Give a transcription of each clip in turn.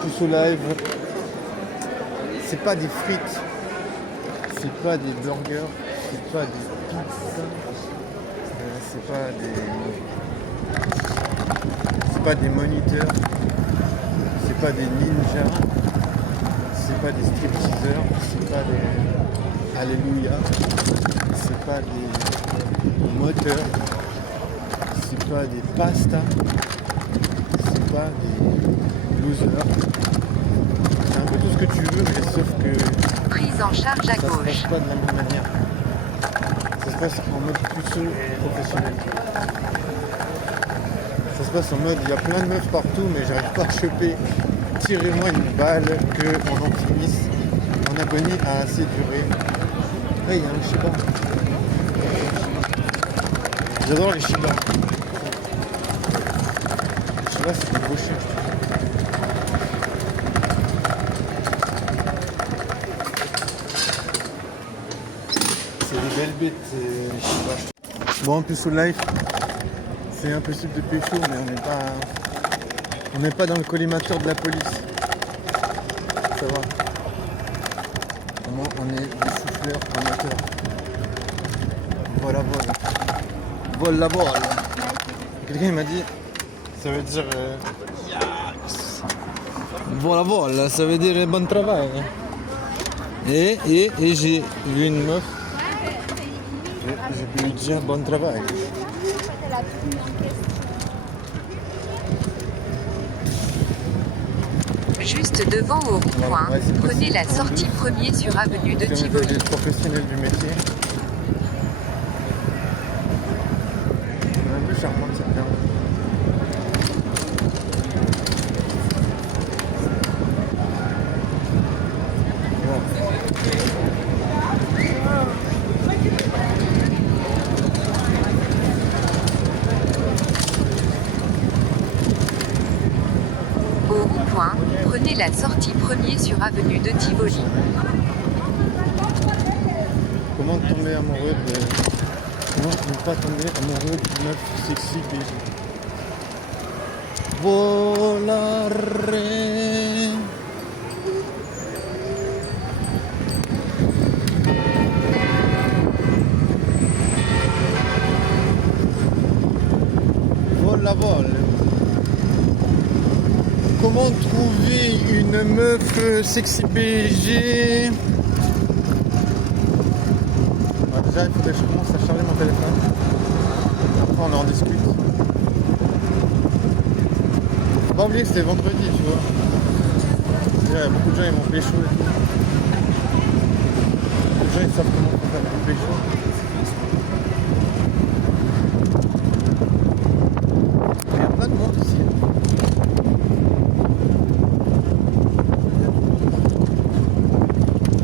Tous au live. C'est pas des frites, c'est pas des burgers, c'est pas des pizzas, c'est pas des moniteurs, c'est pas des ninjas, c'est pas des stripteaseurs, c'est pas des alléluia, c'est pas des moteurs, c'est pas des pastas, c'est pas des losers. C'est un peu tout ce que tu veux, mais sauf que Prise en charge à ça se gauche. passe pas de la même manière. Ça se passe en mode puceau professionnel. Ça se passe en mode, il y a plein de meufs partout, mais j'arrive pas à choper. Tirez-moi une balle, qu'on en finisse. Mon agonie a assez duré. Là, il y a un Shiba. J'adore les Shiba. Les Shiba, c'est des gros chiens. C'est des belles bêtes, les Shiba. Bon, en plus au live, c'est impossible de pécho, mais on n'est pas dans le collimateur de la police. Ça va. On est des souffleurs amateurs. Voilà, voilà. Vol la voile. Quelqu'un m'a dit, ça veut dire yes. Voilà, voilà, ça veut dire bon travail. Et j'ai vu une meuf. J'ai pu lui dire bon travail. Juste devant au rond-point, prenez la sortie premier sur avenue de C'est Tivoli. des professionnels du métier. Un peu charmante cette dame. Au rond-point, prenez la sortie premier sur avenue de Tivoli. Comment tomber amoureux de... Comment ne pas tomber amoureux d'une meuf sexy BG. Volare. Vol la vol. Comment trouver une meuf sexy BG? Déjà, il faudrait que je commence à charger mon téléphone. Après, on en discute. Faut pas oublier que c'était vendredi, tu vois. C'est-à-dire, beaucoup de gens ils vont pécho et tout. Beaucoup de gens ils savent comment on fait un pécho. Il y a plein de monde ici.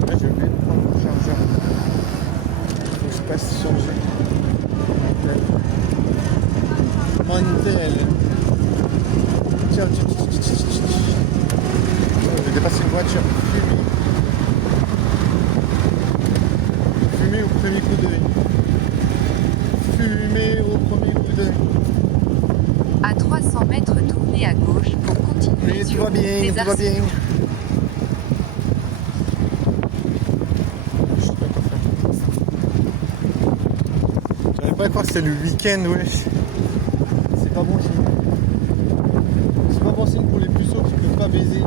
Là, je vais prendre mon chargeur. Faut que je passe changer. Montel. Tiens, je vais dépasser une voiture. Fumer au premier coup d'œil. Fumer au premier coup d'œil. À 300 mètres, tournez à gauche pour continuer Mais tout sur va bien, des tout va bien. Arsenaux. Je sais pas quoi faire. J'arrive pas à croire que c'est le week-end, wesh. C'est pas bon signe. C'est pas bon signe pour les puceaux qui peuvent pas baiser.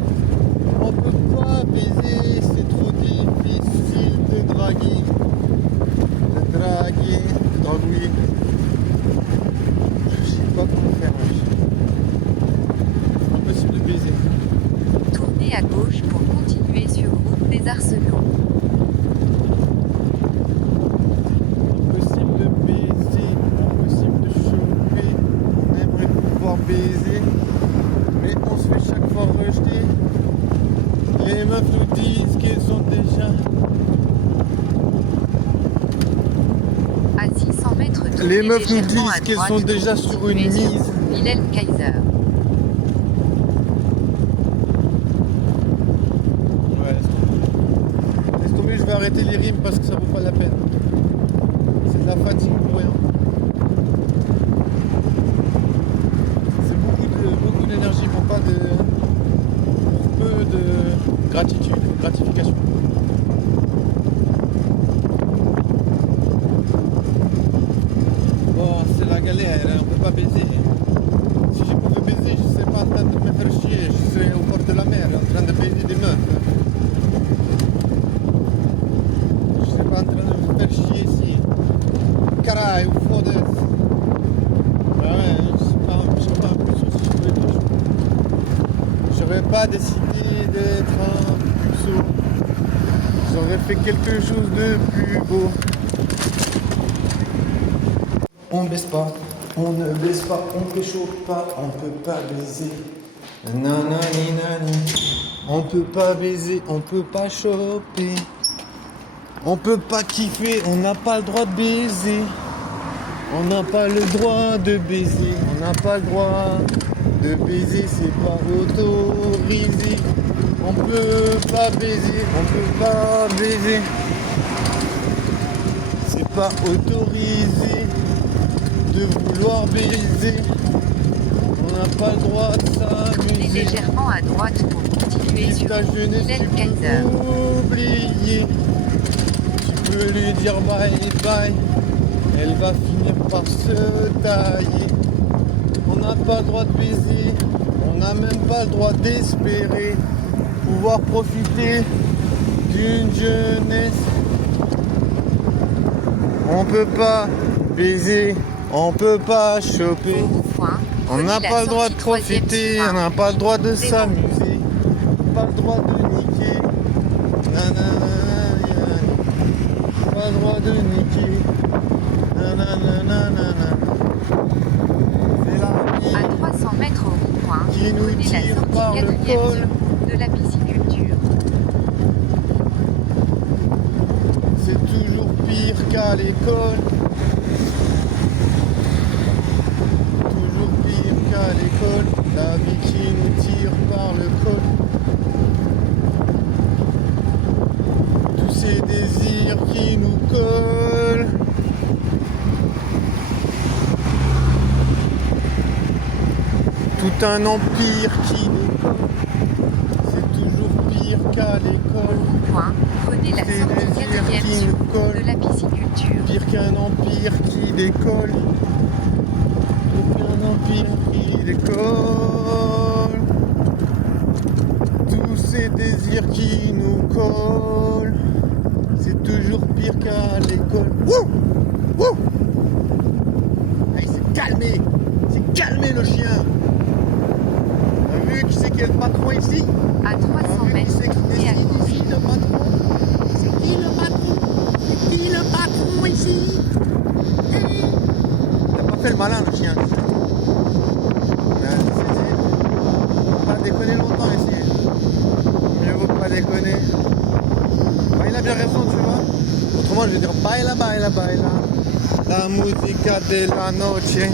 On peut pas baiser, c'est trop difficile de draguer. De draguer, de dragouiller. Je sais pas comment faire, wesh. Impossible de baiser. Tournez à gauche pour continuer sur route des Arsenaux. Impossible de baiser, impossible de choper. On aimerait pouvoir baiser, mais on se fait chaque fois rejeter. Les meufs nous disent qu'elles sont déjà. À 600 mètres, tournez Les meufs nous légèrement disent à qu'elles droite sont pour déjà sur une continuer sur mise. Wilhelm Kaiser. Ouais, laisse tomber, je vais arrêter les rimes parce que ça vaut pas la peine. C'est de la fatigue pour rien. C'est beaucoup d'énergie gratification. Bon, c'est la galère, hein, on peut pas baiser. Si je pouvais baiser, je serais pas en train de me faire chier, je serais au bord de la mer, en train de baiser des meufs. Je serais pas en train de me faire chier ici. Caray, foda-se. Ah ouais, je sais pas un puceau si je pouvais pas. J'aurais pas décidé d'être un puceau. J'aurais fait quelque chose de plus beau. On baisse pas, on ne baisse pas, on pécho pas, on peut pas baiser. Nanani nani. On peut pas baiser, on peut pas choper. On peut pas kiffer, on n'a pas le droit de baiser. On n'a pas le droit de baiser, on n'a pas le droit de baiser, c'est pas autorisé. On peut pas baiser, on peut pas baiser. C'est pas autorisé de vouloir baiser. On n'a pas le droit de Tournez s'amuser. légèrement à droite pour continuer Si sur ta jeunesse tu Glen Kaiser. peux oublier, tu peux lui dire bye bye. Elle va finir par se tailler. On n'a pas le droit de baiser, on n'a même pas le droit d'espérer pouvoir profiter d'une jeunesse. On peut pas baiser, on peut pas choper. Au point, On n'a prenez la pas le droit de sortie troisième profiter, sur on n'a pas le droit de C'est bon. s'amuser, pas le droit de niquer. Nanana, pas le droit de niquer. Nanana. C'est la À vie 300 mètres au rond-point, qui nous prenez la tire sortie par le 4e col. sur de la pisciculture. C'est toujours pire qu'à l'école. Toujours pire qu'à l'école. La vie qui nous tire par le col. Tous ces désirs qui nous collent. Tout un empire qui nous colle. C'est toujours pire qu'à l'école. Au point, prenez la Ces sortie désirs 4e qui sur nous collent. de la pisciculture. Pire qu'un empire qui décolle. Pire qu'un empire qui décolle. Tous ces désirs qui nous collent. C'est toujours pire qu'à l'école. Wouh! Wouh! Ah, il s'est calmé! Il s'est calmé le chien! T'as vu qui c'est qui est le patron ici? À 300 T'as vu qui mètres, c'est qui tournez à décide gauche. ici, le patron? C'est qui le patron? C'est qui le patron ici? Il a pas fait le malin le chien. Pas déconner longtemps ici. Mieux vaut pas déconner. Bah, il a bien raison, tu vois. Autrement, je vais dire baila, baila, baila. La musica de la noche.